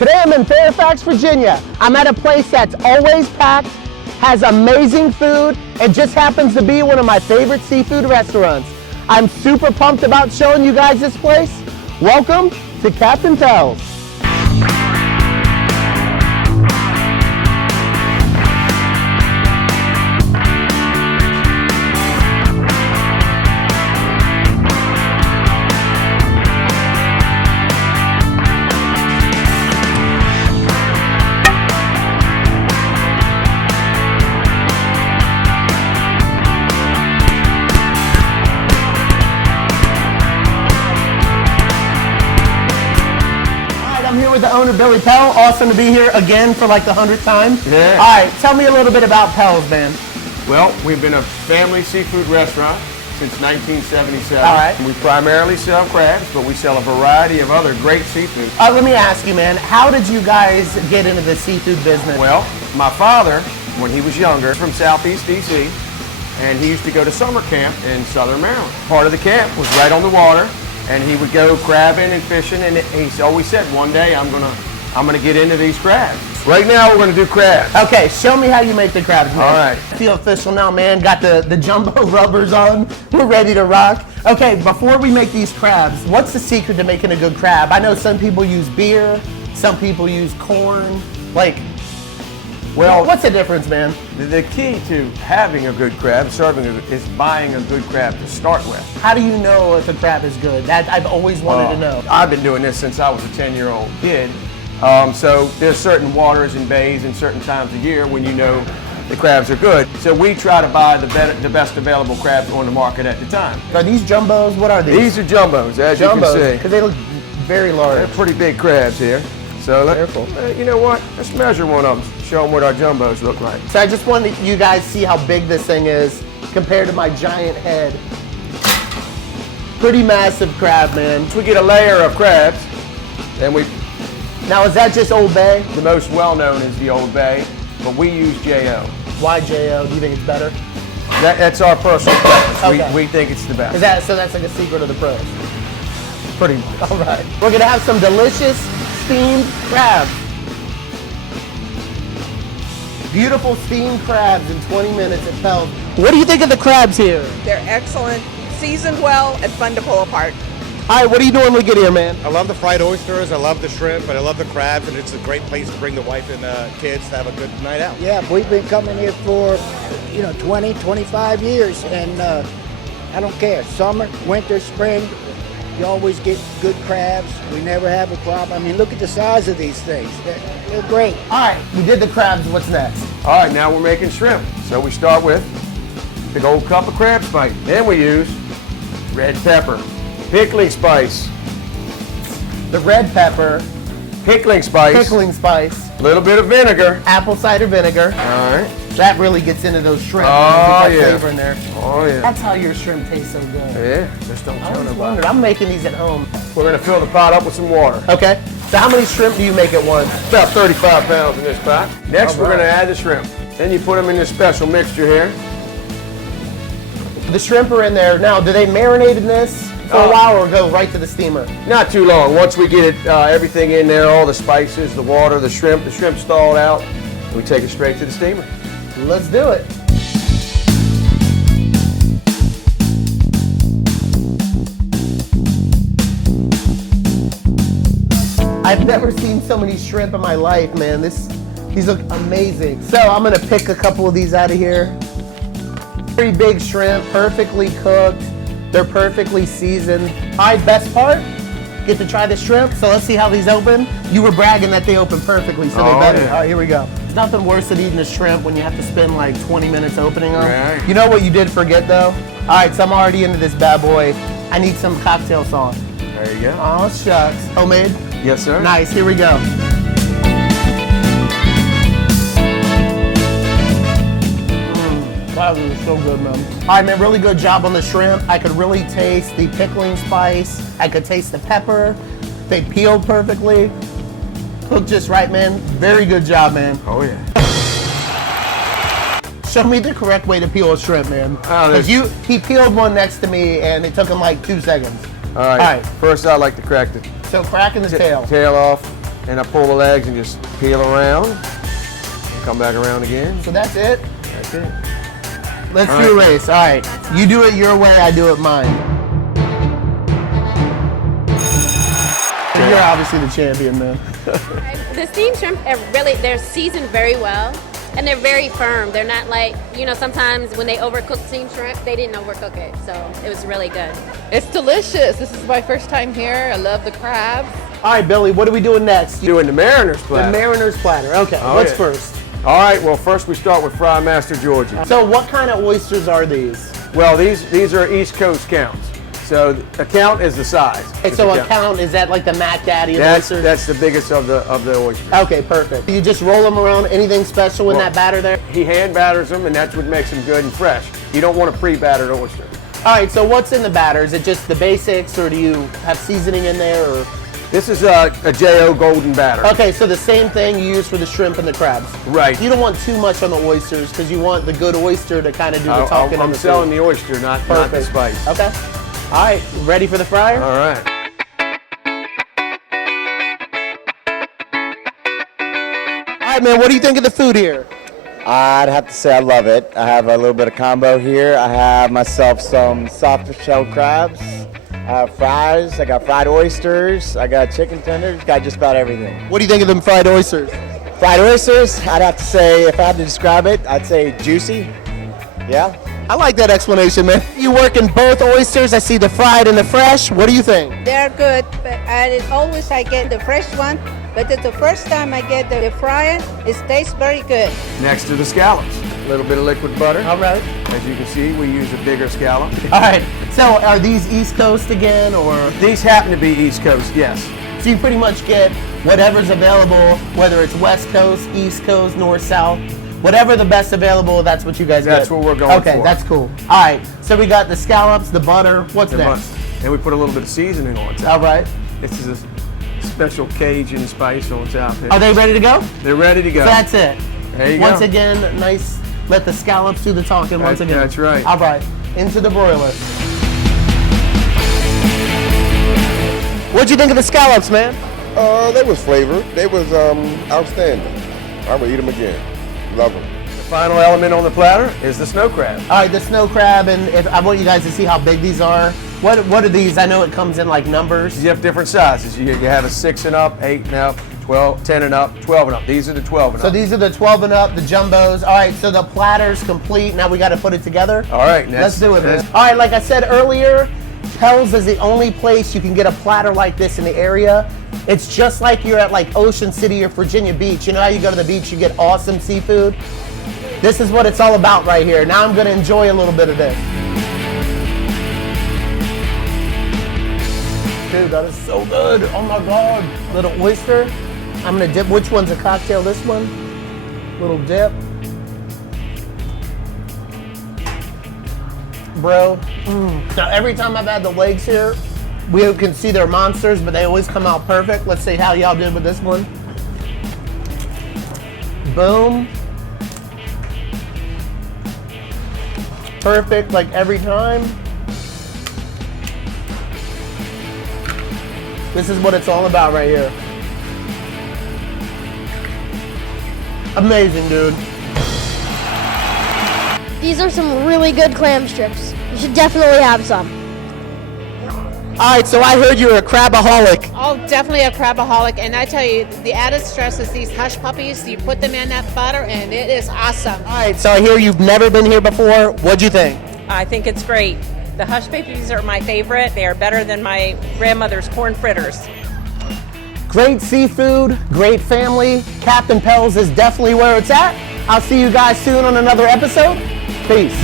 Today I'm in Fairfax, Virginia. I'm at a place that's always packed, has amazing food, and just happens to be one of my favorite seafood restaurants. I'm super pumped about showing you guys this place. Welcome to Captain Pell's. I'm here with the owner, Billy Pell. Awesome to be here again for like the 100th time. Yeah. All right, tell me a little bit about Pell's, man. Well, we've been a family seafood restaurant since 1977. All right. We primarily sell crabs, but we sell a variety of other great seafood. Let me ask you, man, how did you guys get into the seafood business? Well, my father, when he was younger, from Southeast DC, and he used to go to summer camp in Southern Maryland. Part of the camp was right on the water, and he would go crabbing and fishing, and he always said, one day I'm gonna get into these crabs. Right now we're gonna do crabs. Okay, show me how you make the crabs, man. All right. I feel official now, man. Got the jumbo rubbers on. We're ready to rock. Okay, before we make these crabs, what's the secret to making a good crab? I know some people use beer, some people use corn. Like, well, what's the difference, man? The key to having a good crab, is buying a good crab to start with. How do you know if a crab is good? That I've always wanted to know. I've been doing this since I was a 10-year-old kid. So there's certain waters and bays and certain times of year when you know the crabs are good. So we try to buy the best available crabs on the market at the time. Are these jumbos? What are these? These are jumbos, as you can see. Because they look very large. They're pretty big crabs here. So Careful. You know what? Let's measure one of them. Show them what our jumbos look like. So I just wanted you guys to see how big this thing is compared to my giant head. Pretty massive crab, man. So we get a layer of crabs, and Now, is that just Old Bay? the most well-known is the Old Bay, but we use J.O. Why J.O.? Do you think it's better? That's our personal preference. Okay. We think it's the best. So that's like a secret of the pros. Pretty much. All right. We're gonna have some delicious steamed crabs. Beautiful steamed crabs in 20 minutes at Pell. What do you think of the crabs here? They're excellent, seasoned well, and fun to pull apart. All right, what do you normally get here, man? I love the fried oysters, I love the shrimp, and I love the crabs, and it's a great place to bring the wife and kids to have a good night out. Yeah, we've been coming here for, 20, 25 years, and I don't care. Summer, winter, spring, you always get good crabs. We never have a problem. I mean, look at the size of these things. They're great. All right, we did the crabs. What's next? All right, now we're making shrimp. So we start with a big old cup of crab spice. Then we use red pepper, pickling spice, The red pepper, pickling spice, a little bit of vinegar. apple cider vinegar. All right. That really gets into those shrimp. Oh, Get that yeah. flavor in there. Oh, yeah. That's how your shrimp tastes so good. Yeah, just don't I tell always nobody. wondered. I'm making these at home. We're going to fill the pot up with some water. Okay. So how many shrimp do you make at once? About 35 pounds in this pot. Next, All we're right. going to add the shrimp. Then you put them in this special mixture here. The shrimp are in there. Now, do they marinate in this for a while or go right to the steamer? Not too long. Once we get it, everything in there, all the spices, the water, the shrimp stalled out, we take it straight to the steamer. Let's do it. I've never seen so many shrimp in my life, man. These look amazing. So I'm gonna pick a couple of these out of here. Very big shrimp, perfectly cooked. They're perfectly seasoned. All right, best part, get to try the shrimp. So let's see how these open. You were bragging that they open perfectly, so they better. Yeah. All right, here we go. There's nothing worse than eating a shrimp when you have to spend like 20 minutes opening them. Right. You know what you did forget though? All right, so I'm already into this bad boy. I need some cocktail sauce. There you go. Oh, shucks. Homemade? Yes, sir. Nice, here we go. Wow, this is so good, man. All right, man, really good job on the shrimp. I could really taste the pickling spice. I could taste the pepper. They peeled perfectly. Cooked just right, man. Very good job, man. Oh, yeah. Show me the correct way to peel a shrimp, man. Oh, Because he peeled one next to me and it took him like 2 seconds. All right. All right. First, I like to crack the So cracking the tail. tail off. and I pull the legs and just peel around. Come back around again. So that's it? That's it. Let's do a race. All right. You do it your way, I do it mine. You're obviously the champion, man. The steamed shrimp are they're seasoned very well, and they're very firm. They're not like, sometimes when they overcook steamed shrimp, they didn't overcook it, so it was really good. It's delicious. This is my first time here. I love the crabs. All right, Billy, what are we doing next? Doing the Mariner's The platter. Mariner's platter. Okay, Oh, what's yeah. first? All right, well, first we start with Fry Master Georgie. So what kind of oysters are these? Well, these are East Coast counts. So a count is the size. Okay, so a count, is that like the Mac Daddy of oysters? That's the biggest of the oysters. Okay, perfect. You just roll them around, anything special in Well, that batter there? He hand batters them, and that's what makes them good and fresh. You don't want a pre-battered oyster. All right, so what's in the batter? Is it just the basics, or do you have seasoning in there? Or? This is a J.O. golden batter. Okay, so the same thing you use for the shrimp and the crabs. Right. You don't want too much on the oysters because you want the good oyster to kind of do the talking. I'm selling the oyster, not the spice. Okay. All right, ready for the fryer? All right. All right, man, what do you think of the food here? I'd have to say I love it. I have a little bit of combo here. I have myself some soft shell crabs. I have fries. I got fried oysters. I got chicken tenders. Got just about everything. What do you think of them fried oysters? Fried oysters, I'd have to say, if I had to describe it, I'd say juicy. Yeah. I like that explanation, man. You work in both oysters. I see the fried and the fresh. What do you think? They're good, but always I get the fresh one. But it's the first time I get the fried, it tastes very good. Next to the scallops, a little bit of liquid butter. All right. As you can see, we use a bigger scallop. All right. So are these East Coast again, or? These happen to be East Coast, yes. So you pretty much get whatever's available, whether it's West Coast, East Coast, North, South. Whatever the best available, that's what you guys get. That's what we're going for. Okay, that's cool. All right, so we got the scallops, the butter. What's next? And we put a little bit of seasoning on top. All right. This is a special Cajun spice on top here. Are they ready to go? They're ready to go. So that's it. There you go. Once again, nice. Let the scallops do the talking once again. That's right. All right, into the broiler. What'd you think of the scallops, man? They was flavored. They was outstanding. I would eat them again. Love them. The final element on the platter is the snow crab. All right, the snow crab, and I want you guys to see how big these are. What are these? I know it comes in like numbers. You have different sizes. You have a 6 and up, 8 and up, 12, 10 and up, 12 and up. These are the 12 and up. So these are the 12 and up, the jumbos. All right, so the platter's complete. Now we got to put it together. All right, let's do it, man. All right, like I said earlier, Pell's is the only place you can get a platter like this in the area. It's just like you're at like Ocean City or Virginia Beach. You know how you go to the beach, you get awesome seafood? This is what it's all about right here. Now I'm gonna enjoy a little bit of this. Dude, that is so good. Oh my God. Little oyster. I'm gonna dip, which one's a cocktail? This one? Little dip. Bro. Now every time I've had the legs here, we can see they're monsters, but they always come out perfect. Let's see how y'all did with this one. Boom. Perfect, like every time. This is what it's all about right here. Amazing, dude. These are some really good clam strips. You should definitely have some. All right, so I heard you're a crabaholic. Oh, definitely a crabaholic. And I tell you, the added stress is these hush puppies. You put them in that butter, and it is awesome. All right, so I hear you've never been here before. What'd you think? I think it's great. The hush puppies are my favorite. They are better than my grandmother's corn fritters. Great seafood, great family. Captain Pell's is definitely where it's at. I'll see you guys soon on another episode. Peace.